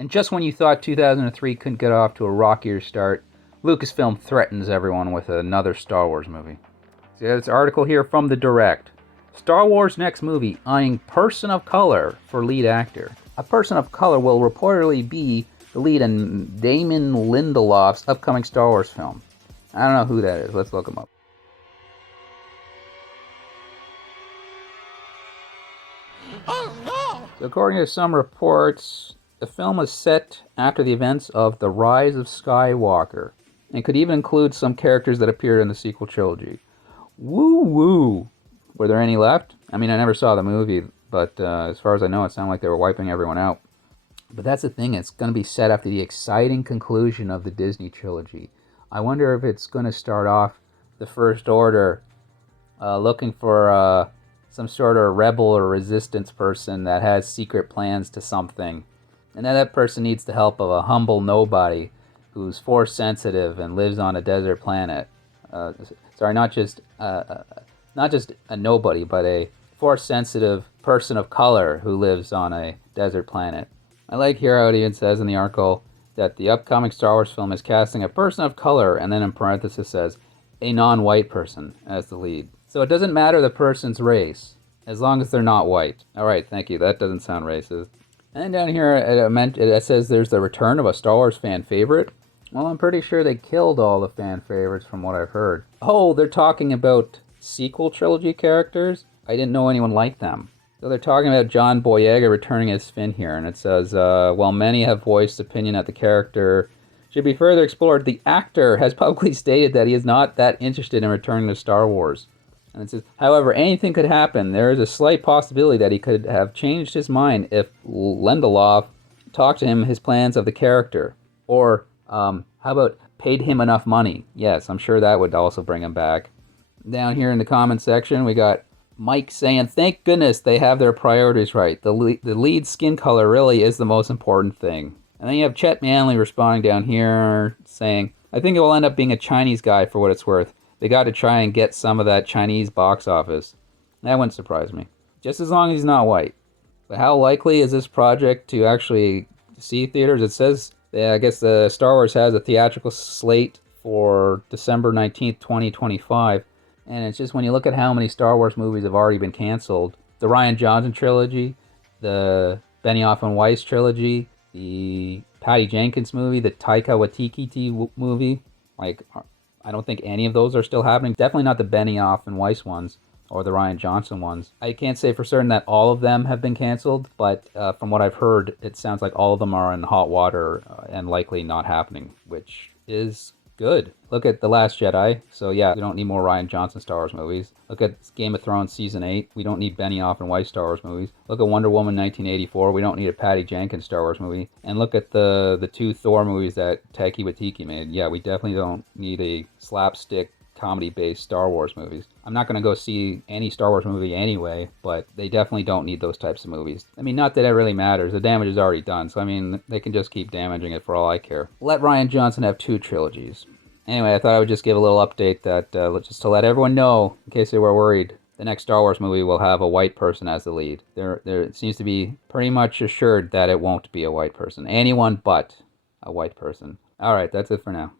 And just when you thought 2003 couldn't get off to a rockier start, Lucasfilm threatens everyone with another Star Wars movie. See this article here from The Direct. Star Wars next movie eyeing person of color for lead actor. A person of color will reportedly be the lead in Damon Lindelof's upcoming Star Wars film. I don't know who that is. Let's look him up. Oh no! So according to some reports, the film is set after the events of The Rise of Skywalker, and could even include some characters that appeared in the sequel trilogy. Woo woo! Were there any left? I mean, I never saw the movie, but as far as I know, it sounded like they were wiping everyone out. But that's the thing, it's going to be set after the exciting conclusion of the Disney trilogy. I wonder if it's going to start off the First Order looking for some sort of rebel or resistance person that has secret plans to something. And then that person needs the help of a humble nobody who's force sensitive and lives on a desert planet. Sorry, not just a nobody, but a force sensitive person of color who lives on a desert planet. I like here how it even says in the article that the upcoming Star Wars film is casting a person of color, and then in parenthesis says a non-white person as the lead. So it doesn't matter the person's race, as long as they're not white. Alright, thank you, that doesn't sound racist. And then down here it says there's the return of a Star Wars fan favorite. Well, I'm pretty sure they killed all the fan favorites from what I've heard. Oh, they're talking about sequel trilogy characters? I didn't know anyone liked them. So they're talking about John Boyega returning as Finn here, and it says, while many have voiced opinion that the character should be further explored, the actor has publicly stated that he is not that interested in returning to Star Wars. And it says, however, anything could happen. There is a slight possibility that he could have changed his mind if Lindelof talked to him his plans of the character. Or, how about paid him enough money? Yes, I'm sure that would also bring him back. Down here in the comment section, we got Mike saying, thank goodness they have their priorities right. The lead skin color really is the most important thing. And then you have Chet Manley responding down here saying, I think it will end up being a Chinese guy for what it's worth. They got to try and get some of that Chinese box office. That wouldn't surprise me. Just as long as he's not white. But how likely is this project to actually see theaters? It says, I guess the Star Wars has a theatrical slate for December 19th, 2025. And it's just when you look at how many Star Wars movies have already been canceled. The Rian Johnson trilogy, the Benioff and Weiss trilogy, the Patty Jenkins movie, the Taika Waititi movie. Like, I don't think any of those are still happening. Definitely not the Benioff and Weiss ones or the Rian Johnson ones. I can't say for certain that all of them have been canceled, but from what I've heard, it sounds like all of them are in hot water and likely not happening, which is good. Look at The Last Jedi. So yeah, we don't need more Rian Johnson Star Wars movies. Look at Game of Thrones Season 8. We don't need Benioff and Weiss Star Wars movies. Look at Wonder Woman 1984. We don't need a Patty Jenkins Star Wars movie. And look at the two Thor movies that Taika Waititi made. Yeah, we definitely don't need a slapstick comedy-based Star Wars movies. I'm not going to go see any Star Wars movie anyway, but they definitely don't need those types of movies. I mean, not that it really matters. The damage is already done, so I mean, they can just keep damaging it for all I care. Let Rian Johnson have 2 trilogies. Anyway, I thought I would just give a little update that, just to let everyone know, in case they were worried, the next Star Wars movie will have a white person as the lead. There it seems to be pretty much assured that it won't be a white person. Anyone but a white person. Alright, that's it for now.